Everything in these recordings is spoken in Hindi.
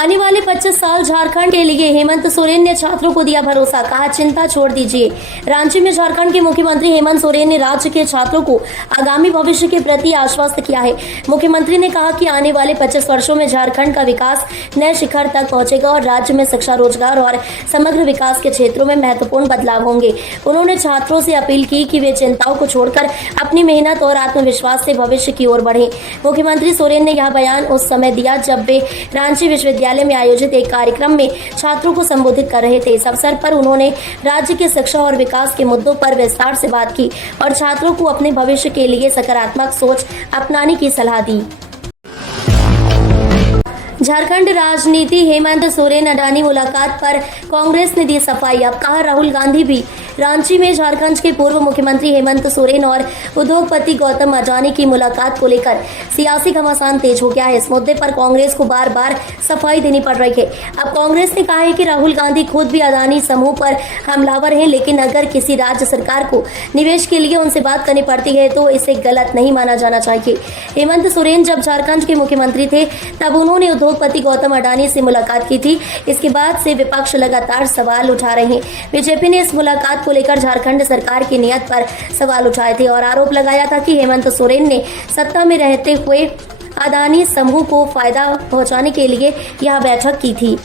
आने वाले 25 साल झारखंड के लिए हेमंत सोरेन ने छात्रों को दिया भरोसा, कहा चिंता छोड़ दीजिए। रांची में झारखंड के मुख्यमंत्री हेमंत सोरेन ने राज्य के छात्रों को आगामी भविष्य के प्रति आश्वस्त किया है। मुख्यमंत्री ने कहा कि आने वाले 25 वर्षों में झारखंड का विकास नए शिखर तक पहुंचेगा और राज्य में शिक्षा, रोजगार और समग्र विकास के क्षेत्रों में महत्वपूर्ण बदलाव होंगे। उन्होंने छात्रों से अपील की कि वे चिंताओं को छोड़कर अपनी मेहनत और आत्मविश्वास से भविष्य की ओर बढ़े। मुख्यमंत्री सोरेन ने यह बयान उस समय दिया जब वे रांची विश्वविद्यालय में आयोजित एक कार्यक्रम में छात्रों को संबोधित कर रहे थे। इस अवसर पर उन्होंने राज्य के शिक्षा और विकास के मुद्दों पर विस्तार से बात की और छात्रों को अपने भविष्य के लिए सकारात्मक सोच अपनाने की सलाह दी। झारखंड राजनीति, हेमंत सोरेन अडानी मुलाकात पर कांग्रेस ने दी सफाई। अब कहा राहुल गांधी भी। रांची में झारखंड के पूर्व मुख्यमंत्री हेमंत सोरेन और उद्योगपति गौतम अडानी की मुलाकात को लेकर सियासी घमासान तेज हो गया है। इस मुद्दे पर कांग्रेस को बार बार सफाई देनी पड़ रही है। अब कांग्रेस ने कहा है कि राहुल गांधी खुद भी अडानी समूह पर हमलावर हैं, लेकिन अगर किसी राज्य सरकार को निवेश के लिए उनसे बात करनी पड़ती है तो इसे गलत नहीं माना जाना चाहिए। हेमंत सोरेन जब झारखंड के मुख्यमंत्री थे तब उन्होंने उद्योगपति गौतम अडानी से मुलाकात की थी। इसके बाद से विपक्ष लगातार सवाल उठा रहे हैं। बीजेपी ने इस मुलाकात को लेकर झारखंड सरकार की नीयत पर सवाल उठाए थे और आरोप लगाया था कि हेमंत सोरेन ने सत्ता में रहते हुए अडानी समूह को फायदा पहुंचाने के लिए यह बैठक की थी।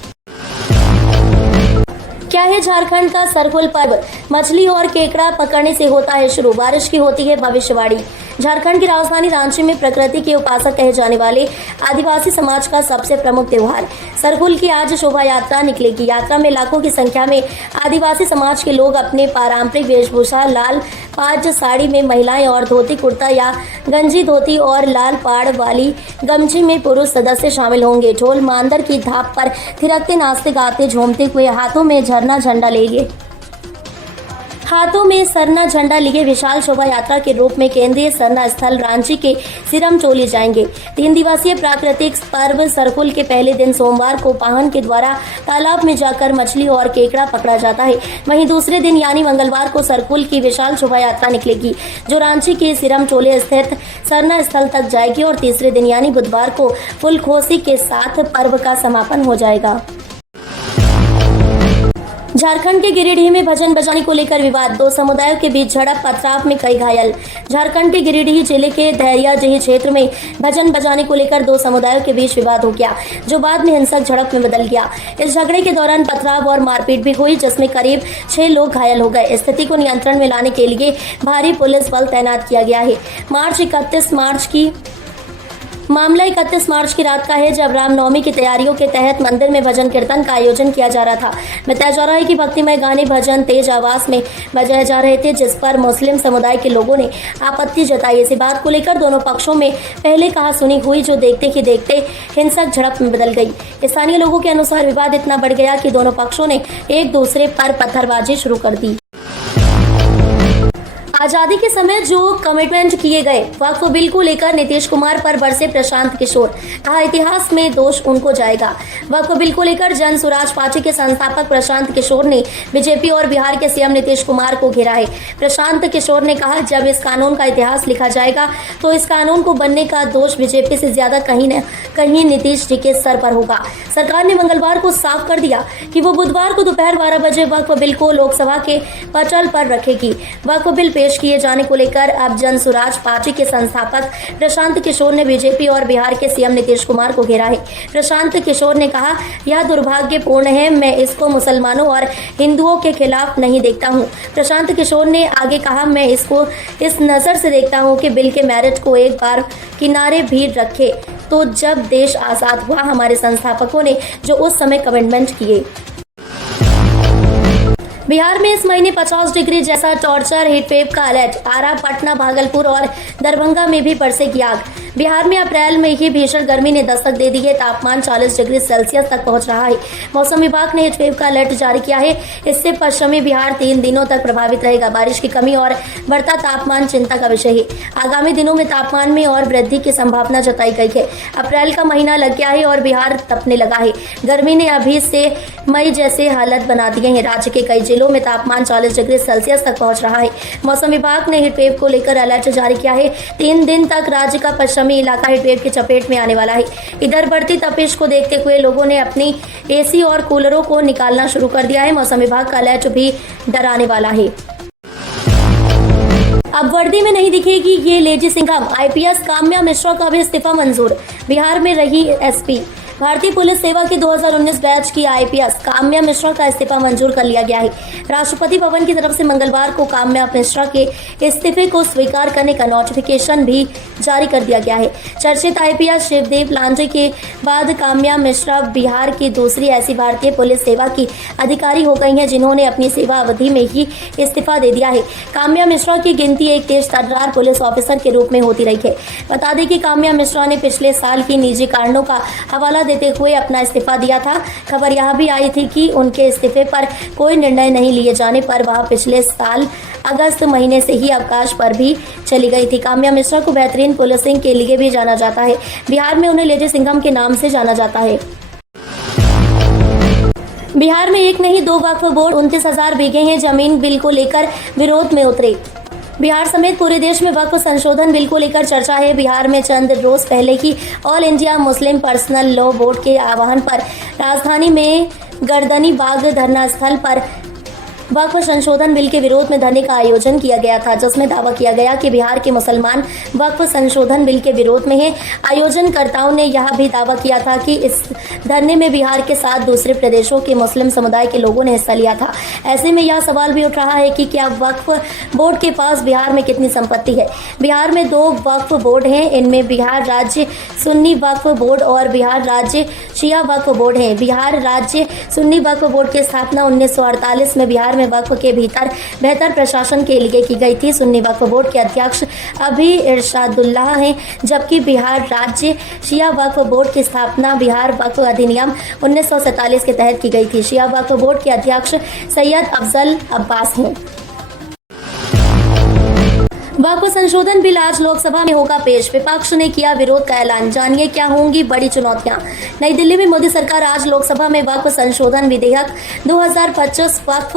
क्या है झारखंड का सरहुल पर्व? मछली और केकड़ा पकड़ने से होता है शुरू, बारिश की होती है भविष्यवाणी। झारखंड की राजधानी रांची में प्रकृति के उपासक कहे जाने वाले आदिवासी समाज का सबसे प्रमुख त्योहार सरहुल की आज शोभा यात्रा निकलेगी। यात्रा में लाखों की संख्या में आदिवासी समाज के लोग अपने पारंपरिक वेशभूषा लाल पाज साड़ी में, महिलाएं और धोती कुर्ता या गंजी धोती और लाल पाड़ वाली गमछी में पुरुष सदस्य शामिल होंगे। ढोल मांदर की धाप पर थिरकते, नाचते, गाते, झूमते हुए हाथों में सरना झंडा लिए विशाल शोभा यात्रा के रूप में केंद्रीय सरना स्थल रांची के सिरम चोली जाएंगे। 3 दिवसीय प्राकृतिक पर्व सरहुल के पहले दिन सोमवार को वाहन के द्वारा तालाब में जाकर मछली और केकड़ा पकड़ा जाता है। वहीं दूसरे दिन यानी मंगलवार को सरहुल की विशाल शोभा यात्रा निकलेगी जो रांची के सिरम चोले स्थित सरना स्थल तक जाएगी और तीसरे दिन यानी बुधवार को फुलखोसी के साथ पर्व का समापन हो जाएगा। झारखंड के गिरिडीह में भजन बजाने को लेकर विवाद, 2 समुदायों के बीच झड़प, पथराव में कई घायल। झारखंड के गिरिडीह जिले के धैर्याजही क्षेत्र में भजन बजाने को लेकर 2 समुदायों के बीच विवाद हो गया जो बाद में हिंसक झड़प में बदल गया। इस झगड़े के दौरान पथराव और मारपीट भी हुई जिसमें करीब 6 लोग घायल हो गए। स्थिति को नियंत्रण में लाने के लिए भारी पुलिस बल तैनात किया गया है। मामला 31 मार्च की रात का है जब रामनवमी की तैयारियों के तहत मंदिर में भजन कीर्तन का आयोजन किया जा रहा था। बताया जा रहा है कि भक्तिमय गाने भजन तेज आवाज में बजाए जा रहे थे जिस पर मुस्लिम समुदाय के लोगों ने आपत्ति जताई। इसी बात को लेकर दोनों पक्षों में पहले कहा सुनी हुई जो देखते ही देखते हिंसक झड़प में बदल गई। स्थानीय लोगों के अनुसार विवाद इतना बढ़ गया कि दोनों पक्षों ने एक दूसरे पर पत्थरबाजी शुरू कर दी। आजादी के समय जो कमिटमेंट किए गए, वक्फ बिल को लेकर नीतीश कुमार पर बरसे प्रशांत किशोर, कहा इतिहास में दोष उनको जाएगा। वक्फ बिल को लेकर जन स्वराज पार्टी के संस्थापक प्रशांत किशोर ने बीजेपी और बिहार के सीएम नीतीश कुमार को घेरा है। प्रशांत किशोर ने कहा जब इस कानून का इतिहास लिखा जाएगा तो इस कानून को बनने का दोष बीजेपी से ज्यादा कहीं न कहीं नीतीश जी के सर पर होगा। सरकार ने मंगलवार को साफ कर दिया कि वो बुधवार को दोपहर 12 बजे वक्फ बिल को लोकसभा के पटल पर रखेगी। वक्फ बिल पेश किए जाने को लेकर अब जन स्वराज पार्टी के संस्थापक प्रशांत किशोर ने बीजेपी और बिहार के सीएम नीतीश कुमार को घेरा है। प्रशांत किशोर ने कहा यह दुर्भाग्यपूर्ण है, मैं इसको मुसलमानों और हिंदुओं के खिलाफ नहीं देखता हूं। प्रशांत किशोर ने आगे कहा मैं इसको इस नजर से देखता हूं कि बिल के मेरिट को एक बार किनारे भी रखे तो जब देश आजाद हुआ हमारे संस्थापकों ने जो उस समय कमिटमेंट किए। बिहार में इस महीने 50 डिग्री जैसा टॉर्चर हीट वेव का अलर्ट, आरा, पटना, भागलपुर और दरभंगा में भी बरसेगी आग। बिहार में अप्रैल में ही भीषण गर्मी ने दस्तक दे दी है। तापमान 40 डिग्री सेल्सियस तक पहुंच रहा है। मौसम विभाग ने हीट वेव का अलर्ट जारी किया है। इससे पश्चिमी बिहार 3 दिनों तक प्रभावित रहेगा। बारिश की कमी और बढ़ता तापमान चिंता का विषय है। आगामी दिनों में तापमान में और वृद्धि की संभावना जताई गई है। अप्रैल का महीना लग गया है और बिहार तपने लगा है। गर्मी ने अभी से मई जैसे हालत बना दिए हैं। राज्य के कई जिलों में तापमान 40 डिग्री सेल्सियस तक पहुंच रहा है। मौसम विभाग ने हीट वेव को लेकर अलर्ट जारी किया है। 3 दिन तक राज्य का पश्चिमी शमी इलाका हीटवेव की चपेट में आने वाला है। इधर बढ़ती तपिश को देखते हुए लोगों ने अपनी एसी और कूलरों को निकालना शुरू कर दिया है। मौसम विभाग का अलर्ट भी डराने वाला है। अब वर्दी में नहीं दिखेगी ये लेडी सिंघम। आईपीएस काम्या मिश्रा का भी इस्तीफा मंजूर। बिहार में रही एसपी। भारतीय पुलिस सेवा की 2019 बैच की आईपीएस काम्या मिश्रा का इस्तीफा मंजूर कर लिया गया है। राष्ट्रपति भवन की तरफ से मंगलवार को काम्या मिश्रा के इस्तीफे को स्वीकार करने का नोटिफिकेशन भी जारी कर दिया गया है। चर्चित आईपीएस शिवदेव लांजे के बाद काम्या मिश्रा बिहार की दूसरी ऐसी भारतीय पुलिस सेवा की अधिकारी हो गई हैं जिन्होंने अपनी सेवा अवधि में ही इस्तीफा दे दिया है। काम्या मिश्रा की गिनती एक तेज तर्रार पुलिस ऑफिसर के रूप में होती रही है। बता दें कि काम्या मिश्रा ने पिछले साल की निजी कारणों का हवाला देते हुए अपना इस्तीफा दिया था। खबर यह भी आई थी कि उनके इस्तीफे पर कोई निर्णय नहीं लिए जाने पर वह पिछले साल अगस्त महीने से ही अवकाश पर भी चली गई थी। काम्या मिश्रा को बेहतरीन पुलिसिंग के लिए भी जाना जाता है। बिहार में उन्हें लेडी सिंघम के नाम से जाना जाता है। बिहार में एक नहीं दो वक्फ बोर्ड 29,000 बीघे हैं जमीन बिल को लेकर विरोध में उतरे। बिहार समेत पूरे देश में वक्फ संशोधन बिल को लेकर चर्चा है। बिहार में चंद रोज पहले ही All India Muslim Personal Law Board के आह्वान पर राजधानी में गर्दनी बाग धरना स्थल पर वक्फ संशोधन बिल के विरोध में धरने का आयोजन किया गया था, जिसमें दावा किया गया कि बिहार के मुसलमान वक्फ संशोधन बिल के विरोध में हैं। आयोजनकर्ताओं ने यह भी दावा किया था कि इस धरने में बिहार के साथ दूसरे प्रदेशों के मुस्लिम समुदाय के लोगों ने हिस्सा लिया था। ऐसे में यह सवाल भी उठ रहा है कि क्या वक्फ बोर्ड के पास बिहार में कितनी संपत्ति है। बिहार में 2 वक्फ बोर्ड हैं। इनमें बिहार राज्य सुन्नी वक्फ बोर्ड और बिहार राज्य शिया वक्फ बोर्ड है। बिहार राज्य सुन्नी वक्फ बोर्ड की स्थापना 1948 में बिहार में वक्फ के भीतर बेहतर प्रशासन के लिए की गई थी। सुन्नी वक्फ बोर्ड के अध्यक्ष अभी इरशादुल्लाह हैं, जबकि बिहार राज्य शिया वक्फ बोर्ड की स्थापना बिहार वक्फ अधिनियम 1947 के तहत की गई थी। शिया वक्फ बोर्ड के अध्यक्ष सैयद अफजल अब्बास हैं। वक्फ संशोधन बिल आज लोकसभा में होगा पेश। विपक्ष ने किया विरोध का ऐलान। जानिए क्या होंगी बड़ी चुनौतियां। नई दिल्ली में मोदी सरकार आज लोकसभा में वक्फ संशोधन विधेयक 2025 वक्फ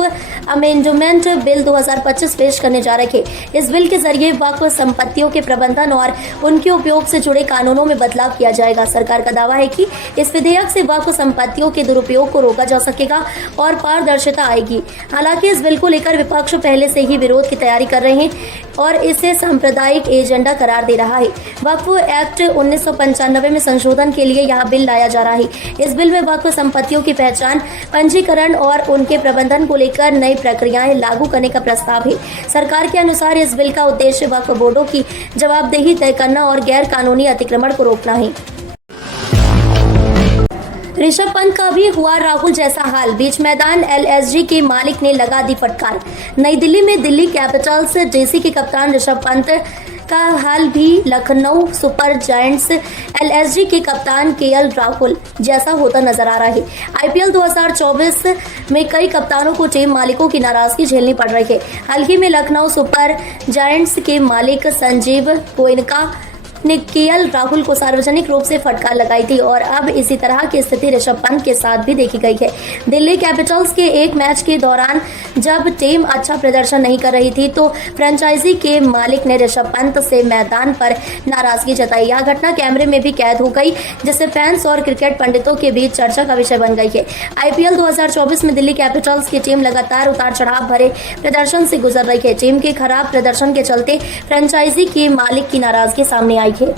अमेंडमेंट बिल 2025 पेश करने जा रही है। इस बिल के जरिए वक्फ संपत्तियों के प्रबंधन और उनके उपयोग से जुड़े कानूनों में बदलाव किया जाएगा। सरकार का दावा है कि इस विधेयक से वक्फ संपत्तियों के दुरुपयोग को रोका जा सकेगा और पारदर्शिता आएगी। हालांकि इस बिल को लेकर विपक्ष पहले से ही विरोध की तैयारी कर रहे हैं और इसे सांप्रदायिक एजेंडा करार दे रहा है। वक्फ एक्ट 1995 में संशोधन के लिए यह बिल लाया जा रहा है। इस बिल में वक्फ संपत्तियों की पहचान, पंजीकरण और उनके प्रबंधन को लेकर नई प्रक्रियाएं लागू करने का प्रस्ताव है। सरकार के अनुसार इस बिल का उद्देश्य वक्फ बोर्डों की जवाबदेही तय करना और गैर कानूनी अतिक्रमण को रोकना है। ऋषभ पंत का भी हुआ राहुल जैसा हाल। बीच मैदान एलएसजी के मालिक ने लगा दी फटकार। नई दिल्ली में दिल्ली कैपिटल्स डीसी के कप्तान ऋषभ पंत का हाल भी लखनऊ सुपर जायंट्स एलएसजी के कप्तान केएल राहुल जैसा होता नजर आ रहा है। आईपीएल 2024 में कई कप्तानों को टीम मालिकों की नाराजगी झेलनी पड़ रही है। हाल ही में लखनऊ सुपर जायंट्स के मालिक संजीव गोयनका ने केएल राहुल को सार्वजनिक रूप से फटकार लगाई थी और अब इसी तरह की स्थिति ऋषभ पंत के साथ भी देखी गई है। दिल्ली कैपिटल्स के एक मैच के दौरान जब टीम अच्छा प्रदर्शन नहीं कर रही थी तो फ्रेंचाइजी के मालिक ने ऋषभ पंत से मैदान पर नाराजगी जताई। यह घटना कैमरे में भी कैद हो गई, जिससे फैंस और क्रिकेट पंडितों के बीच चर्चा का विषय बन गई है। आईपीएल 2024 में दिल्ली कैपिटल्स की टीम लगातार उतार चढ़ाव भरे प्रदर्शन से गुजर रही है। टीम के खराब प्रदर्शन के चलते फ्रेंचाइजी के मालिक की नाराजगी सामने आई है।